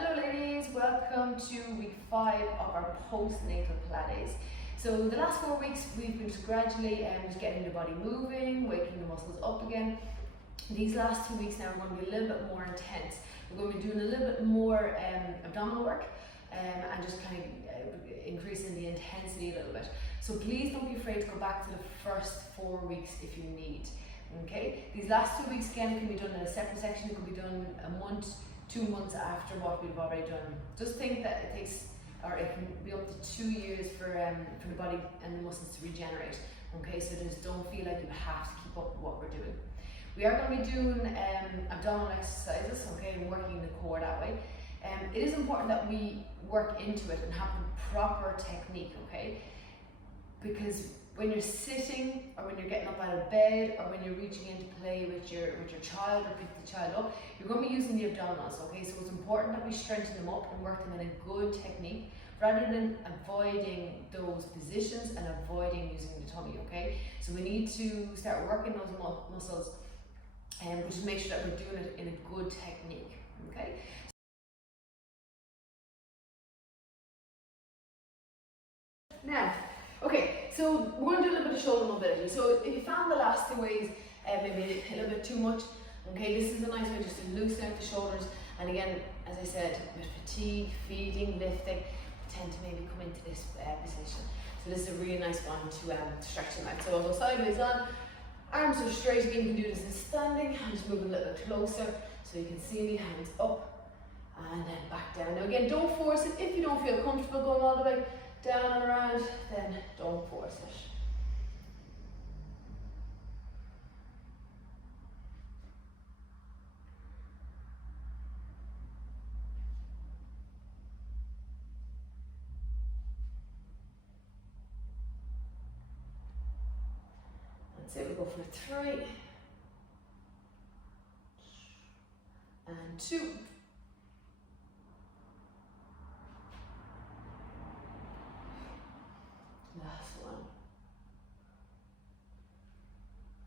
Hello ladies, welcome to week 5 of our postnatal Pilates. So the last 4 weeks we've been just gradually just getting the body moving, waking the muscles up again. These last 2 weeks now are going to be a little bit more intense. We're going to be doing a little bit more abdominal work and just kind of increasing the intensity a little bit. So please don't be afraid to go back to the first 4 weeks if you need. Okay, these last 2 weeks again can be done in a separate section. It can be done a month, 2 months after what we've already done. Just think that it takes, or it can be up to 2 years for the body and the muscles to regenerate. Okay, so just don't feel like you have to keep up with what we're doing. We are going to be doing abdominal exercises, okay, and working the core that way. It is important that we work into it and have the proper technique, okay? Because when you're sitting, or when you're getting up out of bed, or when you're reaching in to play with your child or pick the child up, you're going to be using the abdominals, okay? So it's important that we strengthen them up and work them in a good technique, rather than avoiding those positions and avoiding using the tummy, okay? So we need to start working those muscles, and just make sure that we're doing it in a good technique, okay? Now, okay, so we're going to do a little bit of shoulder mobility. So if you found the last 2 ways maybe a little bit too much, okay, this is a nice way just to loosen out the shoulders. And again, as I said, with fatigue, feeding, lifting, we tend to maybe come into this position. So this is a really nice one to stretch them out. So I'll go sideways on, arms are straight. Again, you can do this in standing. I'm just moving a little bit closer so you can see me, hands up and then back down. Now again, don't force it. If you don't feel comfortable going all the way down and around, then don't force it. Let's say we go for 3 and 2. Last one.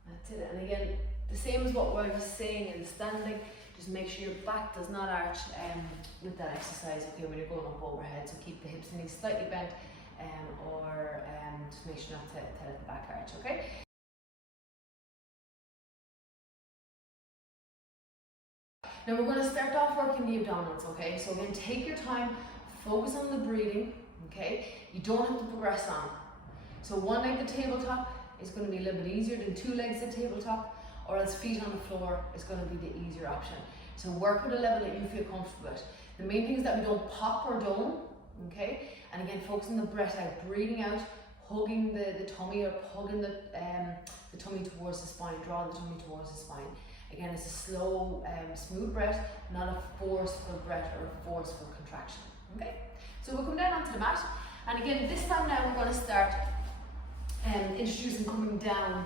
That's it. And again, the same as what I was saying in standing, just make sure your back does not arch with that exercise, okay, when you're going up overhead. So keep the hips and knees slightly bent, or just make sure not to let the back arch, okay? Now we're going to start off working the abdominals, okay? So again, take your time, focus on the breathing, okay? You don't have to progress on. So one leg at tabletop is going to be a little bit easier than 2 legs at tabletop, or else feet on the floor is going to be the easier option. So work with a level that you feel comfortable with. The main thing is that we don't pop or dome, okay? And again, focus on the breath out, breathing out, hugging the tummy, or hugging the tummy towards the spine, draw the tummy towards the spine. Again, it's a slow, smooth breath, not a forceful breath or a forceful contraction, okay? So we'll come down onto the mat, and again, this time now we're going to start introducing coming down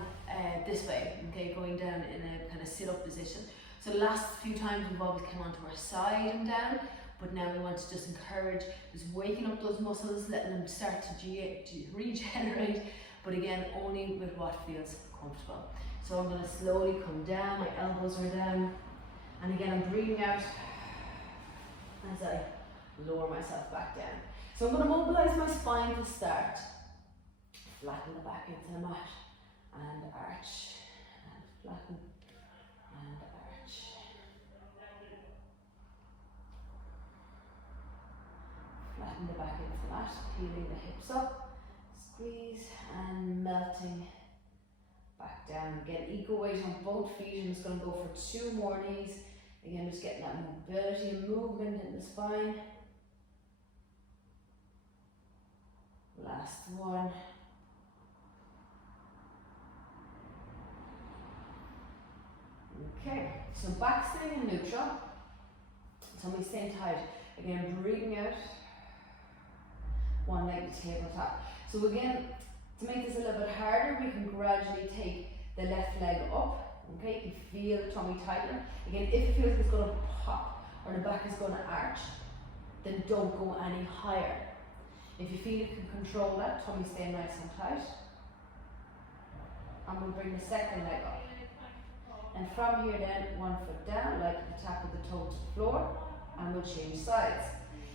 this way, okay, going down in a kind of sit-up position. So the last few times we've always come onto our side and down, but now we want to just encourage just waking up those muscles, letting them start to regenerate, but again, only with what feels comfortable. So I'm going to slowly come down, my elbows are down, and again I'm breathing out as I lower myself back down. So I'm going to mobilize my spine to start. Flatten the back into the mat, and arch, and flatten, and arch. Flatten the back into the mat, peeling the hips up, squeeze, and melting back down. Again, equal weight on both feet, and it's going to go for 2 more knees. Again, just getting that mobility and movement in the spine. Last one. Okay, so back staying in neutral, tummy staying tight. Again, breathing out, one leg to tabletop. So again, to make this a little bit harder, we can gradually take the left leg up, okay? You can feel the tummy tighten. Again, if it feels like it's going to pop or the back is going to arch, then don't go any higher. If you feel you can control that, tummy stay nice and tight. I'm going to bring the second leg up. And from here then, 1 foot down, like the tap of the toe to the floor. and we'll change sides.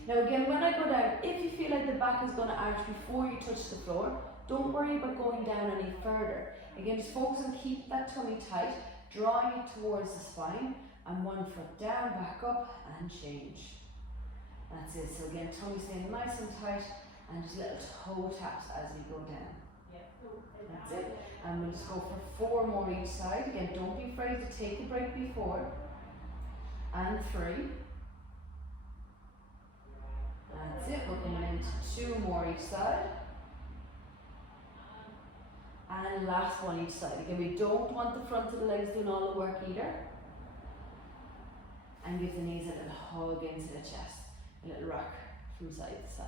Now again, when I go down, if you feel like the back is going to arch before you touch the floor, don't worry about going down any further. Again, just focus on keep that tummy tight, drawing it towards the spine, and one foot down, back up, and change. That's it. So again, tummy staying nice and tight, and just little toe taps as we go down. That's it. And we'll just go for 4 more each side. Again, don't be afraid to take a break before. And 3. That's it. We're coming into 2 more each side. And last one each side. Again, we don't want the front of the legs doing all the work either. And give the knees a little hug into the chest. A little rock from side to side.